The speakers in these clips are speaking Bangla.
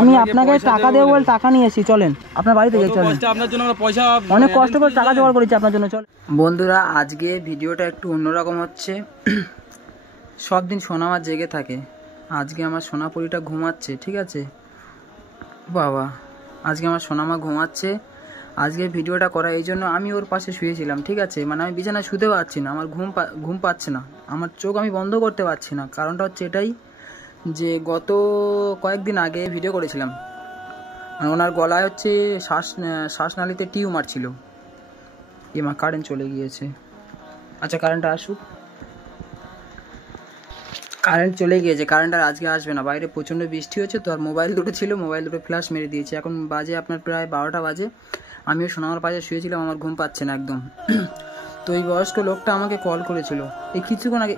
আমি আপনাকে টাকা দেবো বলে টাকা নিয়ে এসেছি, চলেন আপনার বাড়িতে গিয়ে চলেন। আপনার জন্য পয়সা অনেক কষ্ট করে টাকা জোগাড় করেছি আপনার জন্য, চল। বন্ধুরা আজকে ভিডিওটা একটু অন্যরকম হচ্ছে। সব দিন সোনা আমার জেগে থাকে, আজকে আমার সোনাপুরিটা ঘুমাচ্ছে, ঠিক আছে বাবা, আজকে আমার সোনামা ঘুমাচ্ছে। আজকে ভিডিওটা করা এই জন্য, আমি ওর পাশে শুয়েছিলাম, ঠিক আছে, মানে আমি বিছানায় শুতে পারছি না, আমার ঘুম পাচ্ছে না, আমার চোখ আমি বন্ধ করতে পারছি না। কারণটা হচ্ছে এটাই যে গত কয়েকদিন আগে ভিডিও করেছিলাম, ওনার গলায় হচ্ছে শ্বাসনালীতে টিউমার ছিল। এমা কারেন্ট চলে গিয়েছে, আচ্ছা কারেন্টটা আসুক। কারেন্ট চলে গিয়েছে, কারেন্ট আর আজকে আসবে না, বাইরে প্রচণ্ড বৃষ্টি হচ্ছে তো। আর মোবাইল দুটো ছিল, মোবাইল দুটো ফ্ল্যাশ মেরে দিয়েছে। এখন বাজে আপনার প্রায় 12টা বাজে, আমিও সোনামার পাশে শুয়েছিলাম, আমার ঘুম পাচ্ছে না একদম। তো এই বয়স্ক লোকটা আমাকে কল করেছিল, এই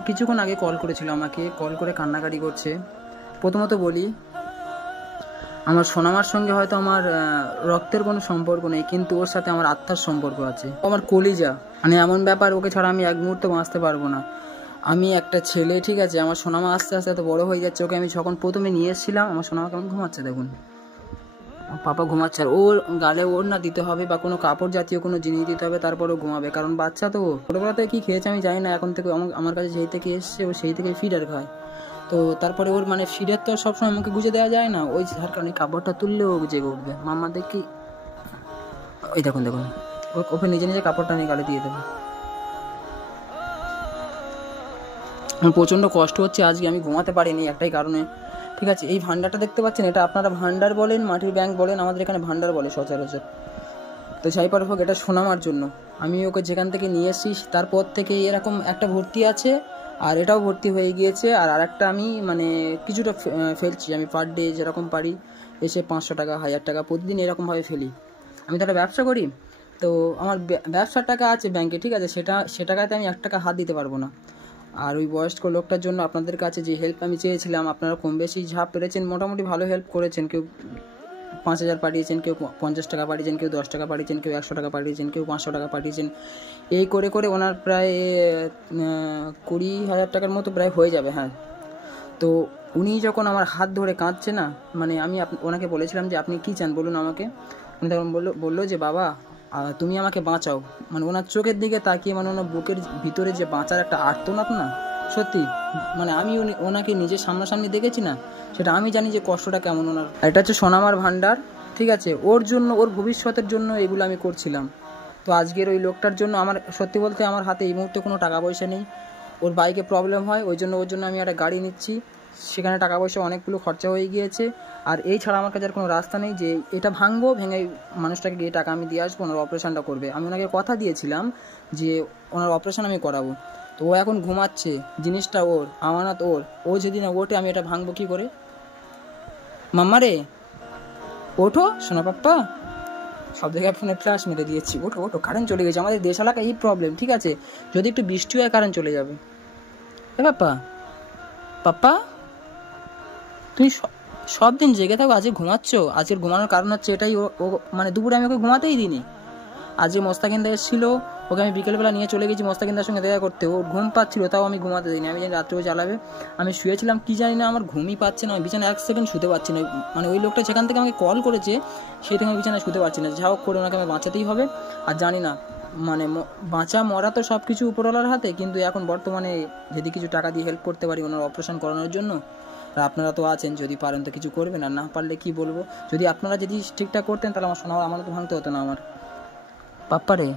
কিছুক্ষণ আগে কল করেছিল আমাকে, কল করে কান্নাকাটি করছে। প্রথমত বলি, আমার সোনামার সঙ্গে হয়তো আমার রক্তের কোনো সম্পর্ক নেই, কিন্তু ওর সাথে আমার আত্মার সম্পর্ক আছে, আমার কলিজা, মানে এমন ব্যাপার, ওকে ছাড়া আমি এক মুহূর্ত বাঁচতে পারবো না। আমি একটা ছেলে, ঠিক আছে, আমার সোনামা আস্তে আস্তে এত বড় হয়ে যাচ্ছে। ওকে আমি যখন প্রথমে নিয়ে এসেছিলাম, আমার সোনামা কেমন ঘুমাচ্ছে দেখুন, পাপা ঘুমাচ্ছে, আর ওর গালে ওর না দিতে হবে বা কোনো কাপড় জাতীয় কোনো জিনিস দিতে হবে, তারপরেও ঘুমাবে, কারণ বাচ্চা তো। ছোটোবেলা থেকে কী খেয়েছে আমি জানি না, এখন থেকে আমার কাছে যেই থেকে এসছে ও সেই থেকে ফিডার খায়। তো তারপরে ওর মানে ফিডার তো সবসময় মুখে গুঁজে দেওয়া যায় না, ওই যার কারণে কাপড়টা তুললেও জেগে উঠবে। মাম্মা দেখি, ওই দেখুন ওকে নিজে নিজে কাপড়টা আমি গালে দিয়ে দেবো। আমার প্রচণ্ড কষ্ট হচ্ছে আজকে, আমি ঘুমাতে পারিনি একটাই কারণে, ঠিক আছে। এই ভান্ডারটা দেখতে পাচ্ছেন, এটা আপনারা ভান্ডার বলেন, মাটির ব্যাংক বলেন, আমাদের এখানে ভান্ডার বলে সচরাচর। তো যাই পার হোক, এটা সোনামার জন্য আমি ওকে যেখান থেকে নিয়ে এসেছি, তারপর থেকে এরকম একটা ভর্তি আছে, আর এটাও ভর্তি হয়ে গিয়েছে, আর আরেকটা আমি মানে কিছুটা ফেলছি। আমি পার ডে যেরকম পারি এসে 500 টাকা 1000 টাকা প্রতিদিন এরকমভাবে ফেলি। আমি তো একটা ব্যবসা করি, তো আমার ব্যবসার টাকা আছে ব্যাংকে, ঠিক আছে, সে টাকাতে আমি 1 টাকা হাত দিতে পারবো না। আর ওই বয়স্ক লোকটার জন্য আপনাদের কাছে যে হেল্প আমি চেয়েছিলাম, আপনারা কম বেশি যা পেরেছেন মোটামুটি ভালো হেল্প করেছেন। কেউ 5000 পাঠিয়েছেন, কেউ 50 টাকা পাঠিয়েছেন, কেউ 10 টাকা পাঠিয়েছেন, কেউ 100 টাকা পাঠিয়েছেন, কেউ 500 টাকা পাঠিয়েছেন। এই করে করে ওনার প্রায় 20,000 টাকার মতো প্রায় হয়ে যাবে, হ্যাঁ। তো উনি যখন আমার হাত ধরে কাঁদছে না, মানে আমি ওনাকে বলেছিলাম যে আপনি কী চান বলুন আমাকে। উনি তখন বললো যে বাবা তুমি আমাকে বাঁচাও। মানে ওনার চোখের দিকে তাকিয়ে, মানে ওনার বুকের ভিতরে যে বাঁচার একটা আর্তনাদ না, সত্যি মানে আমি ওনাকে নিজের সামনাসামনি দেখেছি না, সেটা আমি জানি যে কষ্টটা কেমন ওনার। এটা হচ্ছে সোনামার ভান্ডার, ঠিক আছে, ওর জন্য, ওর ভবিষ্যতের জন্য এগুলো আমি করছিলাম। তো আজকের ওই লোকটার জন্য আমার সত্যি বলতে আমার হাতে এই মুহূর্তে কোনো টাকা পয়সা নেই। ওর বাইকে প্রবলেম হয়, ওর জন্য আমি একটা গাড়ি নিচ্ছি, সেখানে টাকা পয়সা অনেকগুলো খরচা হয়ে গিয়েছে। আর এই ছাড়া আমার কাছে আর কোনো রাস্তা নেই যে এটা ভাঙবো, ভেঙে মানুষটাকে গিয়ে টাকা আমি দিয়ে আসবো, ওনার অপারেশনটা করবে। আমি ওনাকে কথা দিয়েছিলাম যে ওনার অপারেশন আমি করাবো। তো ও এখন ঘুমাচ্ছে, জিনিসটা ওর, আমানত ওর, ও যদি না ওঠে আমি এটা ভাঙবো কী করে। মাম্মা রে ওঠো, শোনো পাপ্পা, সব জায়গায় ফোনে ফ্ল্যাশ মেরে দিয়েছি, ওঠো, কারেন্ট চলে গেছে। আমাদের দেশ এলাকায় এই প্রবলেম, ঠিক আছে, যদি একটু বৃষ্টি হয় কারেন্ট চলে যাবে। এ পাপ্পা তুমি সব দিন জেগে থাকো, আজকে ঘুমাচ্ছ। আজকের ঘুমানোর কারণ হচ্ছে এটাই, ও মানে দুপুরে আমি ওকে ঘুমাতেই দিইনি। আজকে মোস্তাকিন্দা এসেছিলো, ওকে আমি বিকেলবেলা নিয়ে চলে গেছি মোস্তাকিন্দার সঙ্গে দেখা করতে, ওর ঘুম পাচ্ছিল, তাও আমি ঘুমাতে দিইনি। আমি জানি রাত্রে ও জ্বালাবে, আমি শুয়েছিলাম, কি জানি না আমার ঘুমই পাচ্ছে না, আমি বিছানায় 1 সেকেন্ড শুতে পারছি না। মানে ওই লোকটা যেখান থেকে আমাকে কল করেছে সেই থেকে আমি বিছানায় শুতে পারছি না। যা হোক করে ওনাকে আমি বাঁচাতেই হবে। আর জানি না মানে বাঁচা মরা তো সব কিছু উপরওয়ালার হাতে, কিন্তু এখন বর্তমানে যদি কিছু টাকা দিয়ে হেল্প করতে পারি ওনার অপারেশন করানোর জন্য, আর আপনারা তো আছেন, যদি পারেন তো কিছু করবেন, আর না পারলে কি বলবো, যদি আপনারা যদি ঠিকঠাক করতেন তাহলে আমার শোনা আমার তো ভাঙতে হতো না। আমার পাপ্পারে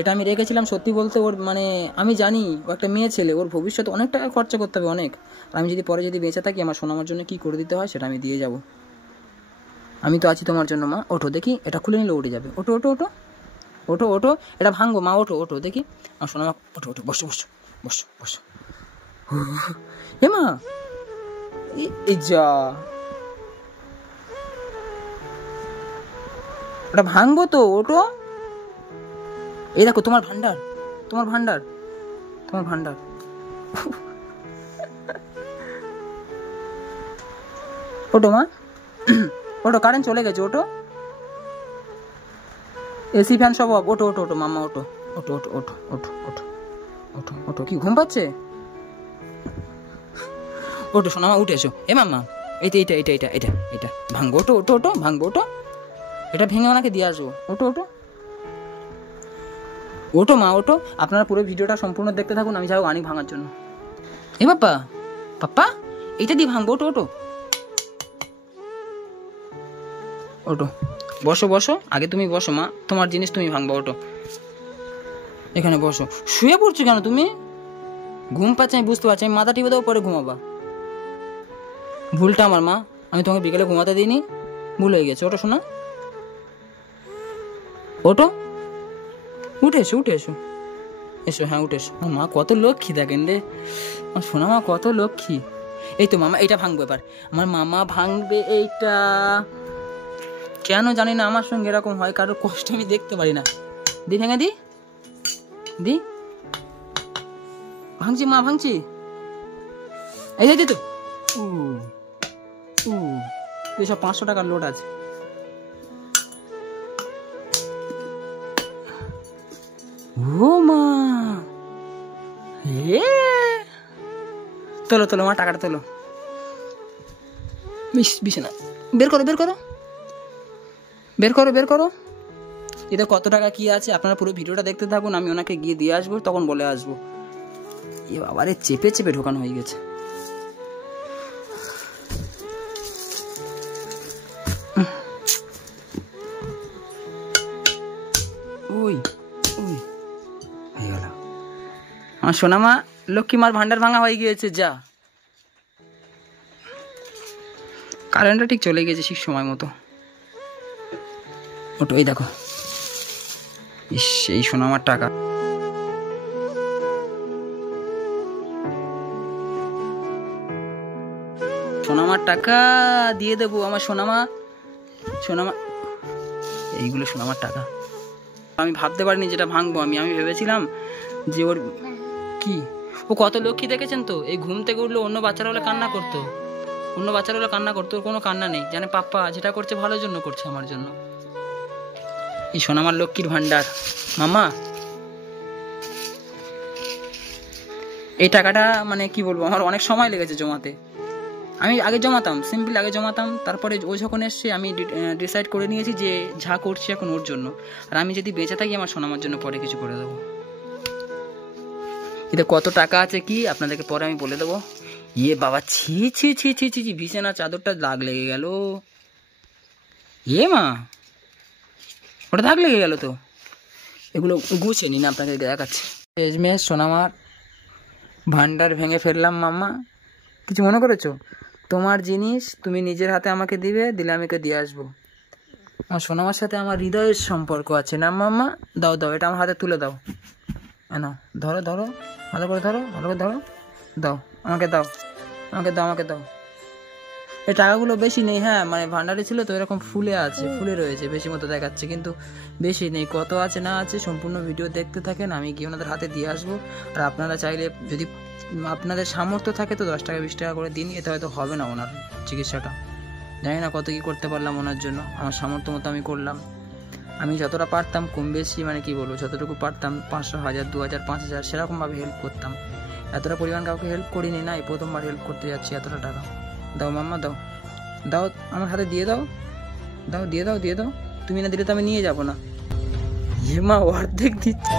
এটা আমি রেখেছিলাম, সত্যি বলতে ওর মানে আমি জানি ও একটা মেয়ে ছেলে, ওর ভবিষ্যতে অনেক টাকা খরচা করতে হবে অনেক। আমি যদি পরে যদি বেঁচে থাকি, আমার সোনামার জন্য কী করে দিতে হয় সেটা আমি দিয়ে যাব। আমি তো আছি তোমার জন্য মা। ওঠো দেখি, এটা খুলে নিলে উঠে যাবে, ওঠো ওঠো ওঠো ওঠো ওঠো, এটা ভাঙবো মা, ওঠো দেখি আমার সোনামা, ওঠো বসো বসো বসো বসো। এ মা, এই যা, ওটা ভাঙবো তো, ওঠো। এই দেখো তোমার ভান্ডার ওঠো মা, ওঠো, কারেন্ট চলে গেছে, ওঠো, এসি ফ্যান সব অফ, ওঠো মাম্মা, ওঠো। কি ঘুম পাচ্ছে? ওঠো সোনামা, উঠে এসো। এ মাম্মা এইটা এটা এটা এটা এটা এটা ভাঙবো, ওটো ওটো ওটো ভাঙবো, ওটো এটা ভেঙে ওনাকে দিয়ে আসবো, ওটো ওটো ওটো মা ওটো। আপনারা পুরো ভিডিওটা সম্পূর্ণ দেখতে থাকুন, আমি যাবো আনি ভাঙার জন্য। এ বাপ্পা পাপ্পা এইটা দিয়ে ভাঙবো, ওটো ওটো ওটো। বসো বসো, আগে তুমি বসো মা, তোমার জিনিস তুমি ভাঙবো, ওটো এখানে বসো। শুয়ে পড়ছো কেন তুমি? ঘুম পাচ্ছে আমি বুঝতে পারছি, আমি মাথা টিপে দেবো, পরে ঘুমাবা। ভুলটা আমার মা, আমি তোমাকে বিকেলে ঘুমাতে দিইনি, ভুল হয়ে গেছে। ওটো শোনা, ওটো উঠে এসো উঠে এসো এসো, হ্যাঁ উঠে এসো। মা কত লক্ষ্মী দেখেন রে, আমার শোনা মা কত লক্ষ্মী। এই তো মামা এইটা ভাঙবো এবার, আমার মামা ভাঙবে এইটা। কেন জানি না আমার সঙ্গে এরকম হয়, কারোর কষ্ট আমি দেখতে পারি না। দি ভেঙে দি দি, ভাঙছি মা ভাঙছি, এই যে তো এসব 500 টাকার লোড আছে। ও মা তোলো তোলো মা, টাকাটা তোলো, বিছানা বের করো বের করো বের করো বের করো। এতে কত টাকা কি আছে আপনারা পুরো ভিডিওটা দেখতে থাকুন, আমি ওনাকে গিয়ে দিয়ে আসবো, তখন বলে আসবো। এ বাবারে চেপে চেপে ঢোকানো হয়ে গেছে। ওই ওই হয়ে গেল আমার সোনামা, লক্ষ্মীমার ভান্ডার ভাঙা হয়ে গিয়েছে। যা, কারেন্টটা ঠিক চলে গেছে ঠিক সময় মতো। ওটো এই দেখো, ইস এই সোনামার টাকা। সোনামার টাকা দিয়ে দেবো আমার সোনামা, সোনামা এইগুলো সোনামার টাকা। আমি ভাবতে পারিনি যেটা ভাঙবো, আমি ভেবেছিলাম যে ওর কি, ও কত লক্ষ্মী দেখেছেন তো। এই ঘুম থেকে উঠলো, অন্য বাচ্চারা হলে কান্না করতো, অন্য বাচ্চারা হলে কান্না করতো, ওর কোনো কান্না নেই, জানে পাপ্পা যেটা করছে ভালোর জন্য করছে, আমার জন্য। এই সোনামার লক্ষ্মীর ভান্ডার। মামা এই টাকাটা মানে কি বলবো, আমার অনেক সময় লেগেছে জমাতে। আমি আগে জমাতাম, সিম্পল আগে জমাতাম, তারপরে ও যখন এসছে আমি ডিসাইড করে নিয়েছি যে যা করছি এখন ওর জন্য, আর আমি যদি বেঁচে থাকি আমার সোনামার জন্য পরে কিছু করে দেবো। এতে কত টাকা আছে কি আপনাদেরকে পরে আমি বলে দেবো। ইয়ে বাবা ছি ছি ছি ছি ছি, বিছানা চাদরটা দাগ লেগে গেল। ইয়ে মা ওটা দাগ লেগে গেল তো, এগুলো গুছিয়ে নিন, আপনাকে দেখাচ্ছি। শেষমেশ সোনামার ভান্ডার ভেঙে ফেললাম। মাম্মা কিছু মনে করেছো? তোমার জিনিস তুমি নিজের হাতে আমাকে দিবে, দিলে আমি দিয়ে আসবো। আমার সোনামার সাথে আমার হৃদয়ের সম্পর্ক আছে না মাম্মা? দাও দাও, এটা আমার হাতে তুলে দাও, না ধরো ধরো, ভালো করে ধরো, ভালো করে ধরো, দাও আমাকে দাও, আমাকে দাও, আমাকে দাও। এই টাকাগুলো বেশি নেই, হ্যাঁ মানে ভান্ডারে ছিল তো এরকম ফুলে আছে, ফুলে রয়েছে, বেশি মতো দেখাচ্ছে, কিন্তু বেশি নেই। কত আছে না আছে সম্পূর্ণ ভিডিও দেখতে থাকেন, আমি গিয়ে ওনাদের হাতে দিয়ে আসবো। আর আপনারা চাইলে যদি আপনাদের সামর্থ্য থাকে তো 10 টাকা 20 টাকা করে দিন, এতে হয়তো হবে না ওনার চিকিৎসাটা। জানি না কত কি করতে পারলাম ওনার জন্য, আমার সামর্থ্য মতো আমি করলাম। আমি যতটা পারতাম কম বেশি মানে কি বলবো, যতটুকু পারতাম 500, 1000, 2000, 5000 সেরকমভাবে হেল্প করতাম। এতটা পরিমাণ কাউকে হেল্প করিনি, না এই প্রথমবার হেল্প করতে যাচ্ছি এতটা টাকা। দাও মাম্মা দাও, দাও আমার হাতে দিয়ে দাও, দাও দিয়ে দাও, দিয়ে দাও। তুমি না দিলে তো আমি নিয়ে যাবো না। ইয়ে মা অর্ধেক দিচ্ছে,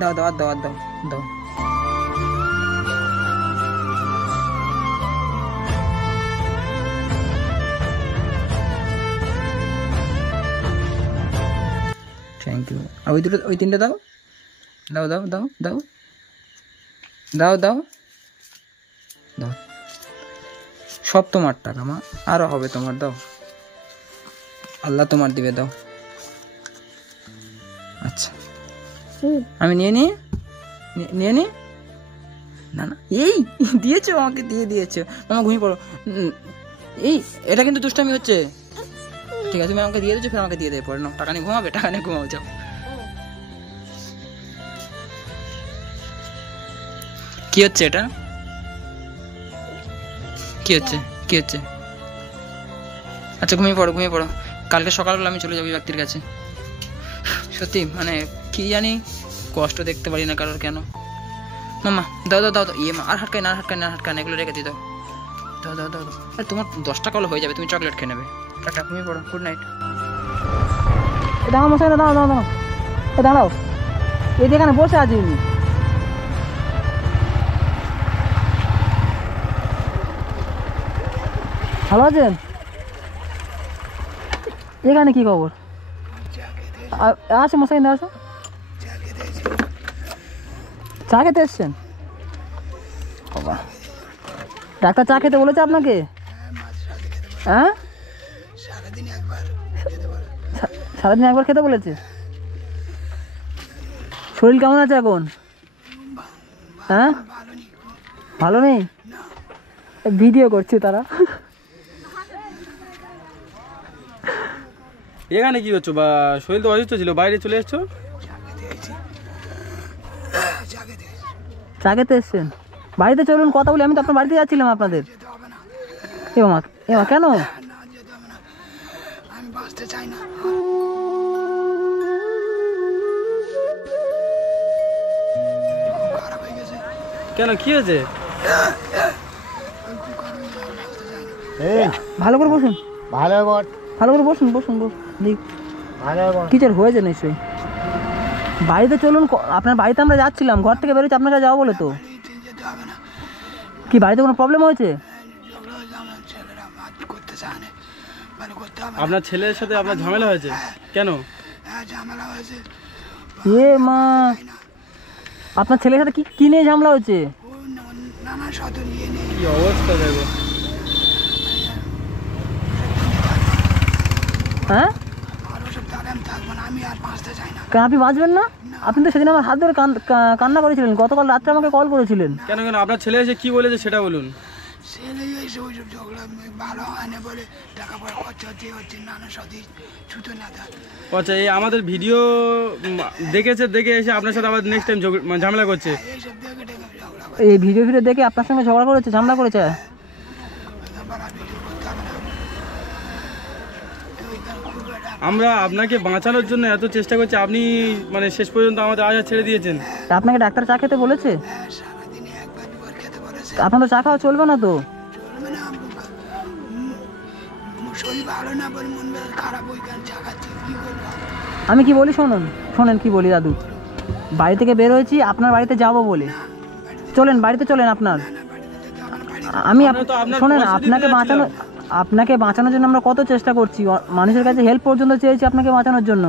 দাও দাও দাও দাও দাও। Thank you. আর ওই দুটো, ওই তিনটে দাও, দাও দাও দাও দাও দাও দাও দাও। সব তোমার টাকা মা, আরো হবে তোমার, দাও আল্লাহ তোমার দিবে, দাও। আচ্ছা আমি নিয়ে নি, নিয়ে নি, না না এই দিয়েছো আমাকে, দিয়ে দিয়েছো। মামা ঘুমিয়ে পড়ো। এই এটা কিন্তু দুষ্টামি হচ্ছে, ঠিক আছে তুমি আমাকে দিয়ে দিচ্ছ, ফের আমাকে দিয়ে দেবে পরে। না টাকা নিয়ে ঘুমাবে, টাকা নিয়ে ঘুমাও, যাও। কি হচ্ছে এটা, কি হচ্ছে, কি হচ্ছে? আচ্ছা ঘুমিয়ে পড়ো, ঘুমিয়ে পড়ো, কালকে সকালবেলা আমি চলে যাবো ব্যক্তির কাছে। সত্যি মানে কি জানি কষ্ট দেখতে পারি না কারোর, কেন মামা দাও দাও দাও দাও, ইয়ে মা আর হাটকায় না, আর হাটকায় না, আর হাটকায় না, এগুলো রেখে দিই, দাও দাও দাও দাও দাও। আরে তোমার 10 টাকা হলে হয়ে যাবে, তুমি চকলেট খেয়ে নেবে। টাটা, তুমি পড়ো, গুড নাইট। দাঁড়াও মশাই, দাঁড়াও দাঁড়াও দাঁড়াও, এ দাঁড়াও, এই যেখানে বসে আছি উনি। ভালো আছেন? এখানে কি খবর? আসো মশাই, আসো। চা খেতে এসছেন? বাবা, ডাক্তার চা খেতে বলেছে আপনাকে? হ্যাঁ, সারাদিন একবার খেতে বলেছে। শরীর কেমন আছে এখন? হ্যাঁ, ভালো নেই, ভিডিও করছে তারা। এখানে কি হচ্ছে? বা শরীর তো অসুস্থ ছিল, বাইরে চলে এসছো? চা খেতে এসছেন? বাড়িতে চলুন, কথা বলি। আমি তো আপনার বাড়িতে যাচ্ছিলাম আপনাদের। এমা এমা কেন? আমি বাঁচতে চাই না। খারাপ হয়ে গেছে। কেন, কি হয়েছে? ভালো করে বসুন, ভালো বট, ভালো করে বসুন, বসুন বসুন। ভালো বট। কিছু হয়েছে নিশ্চয়ই। বাড়িতে চলুন, আপনার বাড়িতে আমরা যাচ্ছিলাম, ঘর থেকে বেরোচ্ছি আপনার কাছে যাবো বলে তো। যেতে হবে না। কি বাড়িতে কোনো প্রবলেম হয়েছে? আমার ছেলেরা মাছ করতে চায় না, ভালো করতে হবে। আপনার ছেলের সাথে আপনার ঝামেলা হয়েছে? কেন? হ্যাঁ, ঝামেলা হয়েছে। এ মা, আপনার ছেলের সাথে কি নিয়ে ঝামেলা হয়েছে? ও নানা শত নিয়ে নেই। কি অবস্থা দেখো। হ্যাঁ, আর ওসব তাহলে আমি থাকবো না, আমি আর বাঁচতে চাই না। কেন আপনি বাঁচবেন না? আপনি তো সেদিন আমার হাত ধরে কান্না করেছিলেন, গতকাল রাত্রে আমাকে কল করেছিলেন। কেন কেন, আপনার ছেলে এসে কি বলেছে সেটা বলুন। ছেলে এসে ওইসব ঝগড়া ভালো হয় না বলে টাকা পয়সা খরচা হচ্ছে নানা সতী ছুতো না তার। আচ্ছা, এই আমাদের ভিডিও দেখেছে, দেখে এসে আপনার সাথে আবার নেক্সট টাইম ঝামেলা করছে? এইসব দেখে দেখে ঝগড়া করে। এই ভিডিও দেখে আপনার সঙ্গে ঝগড়া করেছে, ঝামেলা করেছে? আবার আর ভিডিও করতে হবে না। ওইখানে খুব একটা আমরা আপনাকে বাঁচানোর জন্য এত চেষ্টা করছি, আপনি মানে শেষ পর্যন্ত আমাদের আশা ছেড়ে দিয়েছেন। তা আপনাকে ডাক্তার চা খেতে বলেছে? সারাদিনে একবার দুবার খেতে বলেছে। আপনার তো চা খাওয়া চলবে না তো। চলবে না, শরীর ভালো না বলে মন মেজাজ খারাপ, ওইখানে চা খাচ্ছি, কি করবো? আমি কি বলি শুনুন, শোনেন কি বলি দাদু। বাড়ি থেকে বের হয়েছি আপনার বাড়িতে যাবো বলে। চলেন, বাড়িতে চলেন আপনার। আমি শোনেন, আপনাকে বাঁচানোর জন্য আমরা কত চেষ্টা করছি, মানুষের কাছে হেল্প পর্যন্ত চেয়েছি আপনাকে বাঁচানোর জন্য।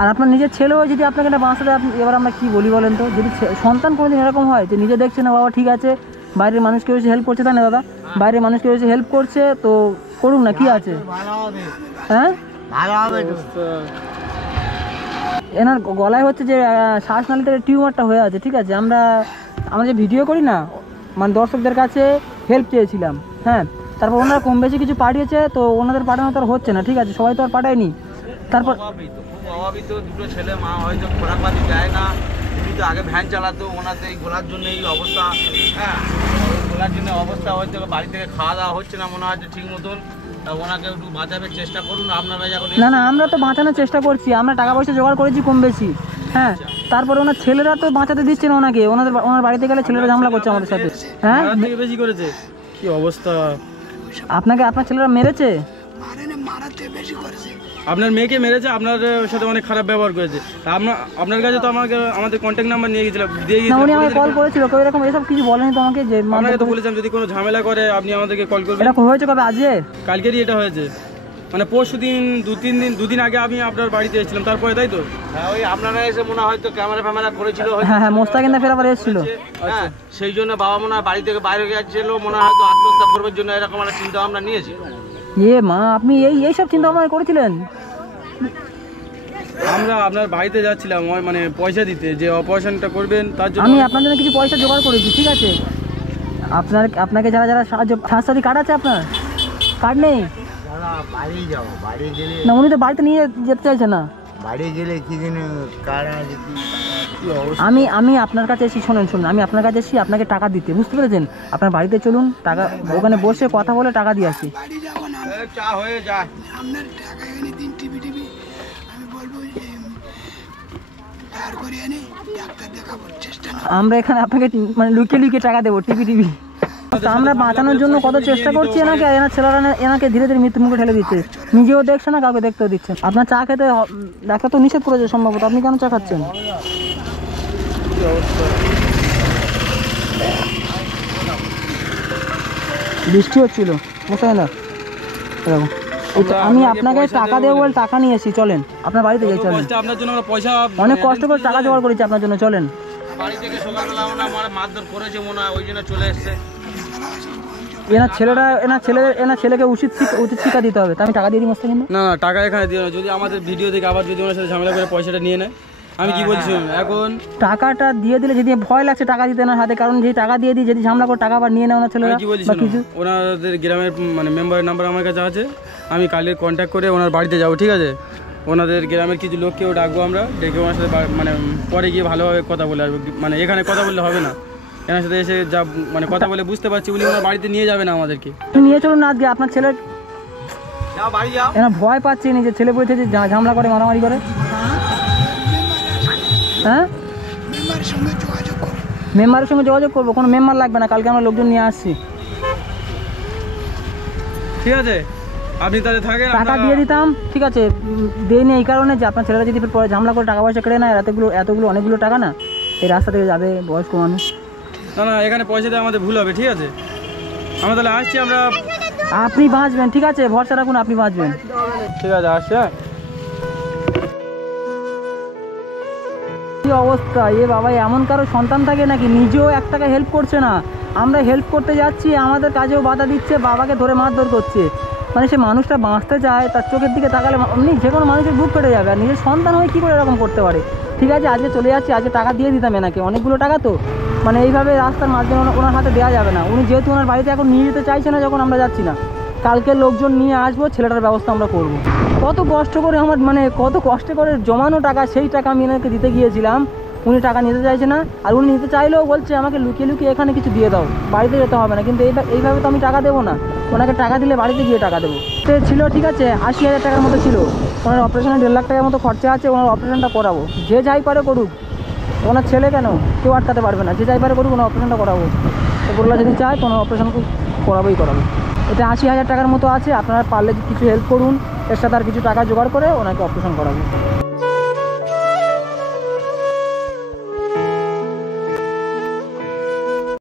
আর আপনার নিজের ছেলেও যদি আপনাকে না বাঁচাতে, এবার আমরা কি বলি বলেন তো? যদি সন্তান কোনোদিন এরকম হয় যে নিজে দেখছে না বাবা ঠিক আছে, বাইরের মানুষ কেউ এসে হেল্প করছে, তাই না দাদা? বাইরের মানুষ কেউ এসে হেল্প করছে তো করুক না, কি আছে? হ্যাঁ, ভালো হবে। এনার গলায় হচ্ছে যে শ্বাসনালীতে টিউমারটা হয়ে আছে, ঠিক আছে? আমরা যে ভিডিও করি না, মানে দর্শকদের কাছে হেল্প চেয়েছিলাম, হ্যাঁ। তারপর ওনারা কম বেশি কিছু পাঠিয়েছে, তো ওনাদের পাঠানো তো আর হচ্ছে না, ঠিক আছে? সবাই তো আর পাঠায়নি। তারপর খুব অভাবিত দুটো ছেলে, মা হয়তো খোরাকপাতি দেয় না, উনি তো আগে ভ্যান চালাতো, ওনাতে এই গোলার জন্য এই অবস্থা। হ্যাঁ, গোলার জন্য অবস্থা হয়তো, বাড়ি থেকে খাওয়া দাওয়া হচ্ছে না মনে হচ্ছে ঠিক মতন। ওনাকে একটু বাঁচাবার চেষ্টা করুন আপনারা যখন। না, আমরা তো বাঁচানোর চেষ্টা করছি, আমরা টাকা পয়সা জোগাড় করেছি কম বেশি, হ্যাঁ। তারপরে ওনার ছেলেরা তো বাঁচাতে দিচ্ছে না ওনাকে, ওনার বাড়িতে গেলে ছেলেরা ঝামেলা করছে আমাদের সাথে, হ্যাঁ। বেশি করেছে, কি অবস্থা। আপনার ছেলেরা মেরেছে? মারাতে বেশি করেছে। আপনার মেয়েকে মেরেছে, আপনার সাথে অনেক খারাপ ব্যবহার করেছে। আপনার কাছে তো আমাদের কন্ট্যাক্ট নাম্বার নিয়ে গেছিল, দিয়ে না, উনি আমাকে কল করেছিল, কেউ এরকম এসব কিছু বলেনি তো আমাকে, যে আপনাকে তো বলেছিলাম যদি কোনো ঝামেলা করে আপনি আমাদেরকে কল করবেন। এটা হয়েছে কবে? আজকে? কালকেরই এটা হয়েছে, মানে পরশু দিন, দুদিন আগে আমি আপনার বাড়িতে এসেছিলাম, তারপরে, তাই তো? হ্যাঁ, ওই আপনারা এসে মনে হয়তো ক্যামেরা করেছিল। হ্যাঁ, মোস্তাকিন্দা ফের আবার এসেছিল। হ্যাঁ, সেই জন্য বাবা মনে হয় বাড়ি থেকে বাইরে গেছিল, মনে হয় হয়তো আত্মহত্যা করবার জন্য এরকম একটা চিন্তা ভাবনা নিয়েছিল। মা, আপনি এইসব চিন্তা ভাবনা করেছিলেন? আমরা আপনার বাড়িতে যাচ্ছিলাম মানে পয়সা দিতে, যে অপারেশনটা করবেন তার জন্য। আমি আপনার জন্য কিছু পয়সা জোগাড় করেছি, ঠিক আছে? আপনাকে যারা স্বাস্থ্যসাথী কার্ড আছে, আপনার কার্ড নেই? বাড়ি যাবো, বাড়ি গেলে না, উনি তো বাড়িতে নিয়ে যেতে চাইছে না। বাড়ি গেলে কি দিন কার্ড আছে কি? আমি আপনার কাছে এসেছি, শোনেন, আমি আপনার কাছে এসেছি আপনাকে টাকা দিতে, বুঝতে পেরেছেন? আপনার বাড়িতে চলুন, টাকা ওখানে বসে কথা বলে টাকা দিয়ে আসি। বাড়ি যাবো না, চা হয়ে যায়। আপনার টাকা এখানে দিন, টিভি আমি বলবো যে ধার করে আনি ডাক্তার দেখাবার চেষ্টা না। আমরা এখানে আপনাকে মানে লুকিয়ে লুকিয়ে টাকা দেবো টিভি। আমরা বাঁচানোর জন্য কত চেষ্টা করছি এনাকে, এনার ছেলেরা এনাকে ধীরে ধীরে মৃত্যু মুখে ঠেলে দিচ্ছে। নিজেও দেখছে না, কাউকে দেখতেও দিচ্ছে। আপনার চা খেতে ডাক্তার তো নিষেধ করেছে সম্ভবত, আপনি কেন চা খাচ্ছেন? বৃষ্টি হচ্ছিল, বুঝতে না এরকম। আমি আপনাকে টাকা দেবো বলে টাকা নিয়ে এসেছি, চলেন আপনার বাড়িতে যাই, চলেন। আপনার জন্য আমরা পয়সা অনেক কষ্ট করে টাকা জোগাড় করেছি আপনার জন্য, চলেন। বাড়ি থেকে সকালবেলা আমার মারধর করেছে মনে হয়, ওই জন্য চলে এসছে। এনার ছেলেকে উচিত শিক্ষা দিতে হবে। তা আমি টাকা দিয়ে দিই মস্ত কিন্তু। না টাকা এখানে দিও না, যদি আমাদের ভিডিও দেখে আবার যদি ওনার সাথে ঝামেলা করে পয়সাটা নিয়ে নেয়, আমি কি বলছি এখন টাকাটা দিয়ে দিলে যদি ভয় লাগছে টাকা দিতে না হাতে, কারণ যে টাকা দিয়ে দিই যদি ঝামেলা করে টাকা আবার নিয়ে নেয় ওনার ছেলেরা কি বলছি বা কিছু। ওনাদের গ্রামের মানে মেম্বারের নাম্বার আমার কাছে আছে, আমি কালকে কন্ট্যাক্ট করে ওনার বাড়িতে যাবো, ঠিক আছে? ওনাদের গ্রামের কিছু লোককেও ডাকবো আমরা, ডেকে ওনার সাথে মানে পরে গিয়ে ভালোভাবে কথা বলে আসবো। মানে এখানে কথা বললে হবে না, এনার সাথে এসে যা মানে কথা বলে বুঝতে পারছি উনি ওনার বাড়িতে নিয়ে যাবে না আমাদেরকে। নিয়ে চলুন না আজকে আপনার ছেলে, যাও বাড়ি যাও। এরা ভয় পাচ্ছে নিজে ছেলে বলছে যে ঝামেলা করে মারামারি করে। হ্যাঁ, মেম্বারের সঙ্গে যোগাযোগ করুন। মেম্বারের সঙ্গে যোগাযোগ করবো, কোনো মেম্বার লাগবে না, কালকে আমরা লোকজন নিয়ে আসছি। ঠিক আছে, আপনি তাহলে থাকেন। টাকা দিয়ে দিতাম, ঠিক আছে, দেয়নি এই কারণে যে আপনার ছেলেরা যদি পরে ঝামেলা করে টাকা পয়সা কেড়ে নেয়, এতগুলো অনেকগুলো টাকা না, এই রাস্তা থেকে যাবে বয়স্ক মানুষ। না এখানে পয়সা দিয়ে আমাদের ভুল হবে, ঠিক আছে? আমরা তাহলে আসছি আমরা। আপনি বাঁচবেন, ঠিক আছে, ভরসা রাখুন, আপনি বাঁচবেন। ঠিক আছে, আসছি। হ্যাঁ, কি অবস্থা এ বাবা, এমন কারো সন্তান থাকে নাকি? নিজেও এক টাকা হেল্প করছে না, আমরা হেল্প করতে যাচ্ছি, আমাদের কাজেও বাধা দিচ্ছে, বাবাকে ধরে মারধর করছে। মানে সে মানুষটা বাঁচতে চায়, তার চোখের দিকে তাকালে এমনি যে কোনো মানুষের বুক ফেটে যাবে। আর নিজের সন্তান হয়ে কী করে এরকম করতে পারে? ঠিক আছে, আজকে চলে যাচ্ছি, আজকে টাকা দিয়ে দিতাম এনাকে, অনেকগুলো টাকা তো, মানে এইভাবে রাস্তার মাঝখানে ওনার হাতে দেওয়া যাবে না। উনি যেহেতু ওনার বাড়িতে এখন নিয়ে যেতে চাইছে না, যখন আমরা যাচ্ছি না, কালকে লোকজন নিয়ে আসবো, ছেলেটার ব্যবস্থা আমরা করবো। কত কষ্ট করে আমার মানে কত কষ্ট করে জমানো টাকা, সেই টাকা আমি এনাকে দিতে গিয়েছিলাম, উনি টাকা নিতে চাইছে না। আর উনি নিতে চাইলেও বলছে আমাকে লুকিয়ে লুকিয়ে এখানে কিছু দিয়ে দাও, বাড়িতে যেতে হবে না। কিন্তু এইভাবে তো আমি টাকা দেবো না, ওনাকে টাকা দিলে বাড়িতে গিয়ে টাকা দেবো। সে ছিল, ঠিক আছে, 80,000 টাকার মতো ছিল, ওনার অপারেশনে 1.5 লাখ টাকার মতো খরচা আছে, ওনার অপারেশনটা করাবো। যে যাই পারে করুক, ওনার ছেলে কেন, কেউ আটকাতে পারবে না, যে যাই পারে করুক, ওনার অপারেশনটা করাবো। তো বললো যদি চায় কোনো অপারেশন করাবো। এটা 80,000 টাকার মতো আছে, আপনারা পারলে কিছু হেল্প করুন, এর সাথে আর কিছু টাকা জোগাড় করে ওনাকে অপারেশন করাবো।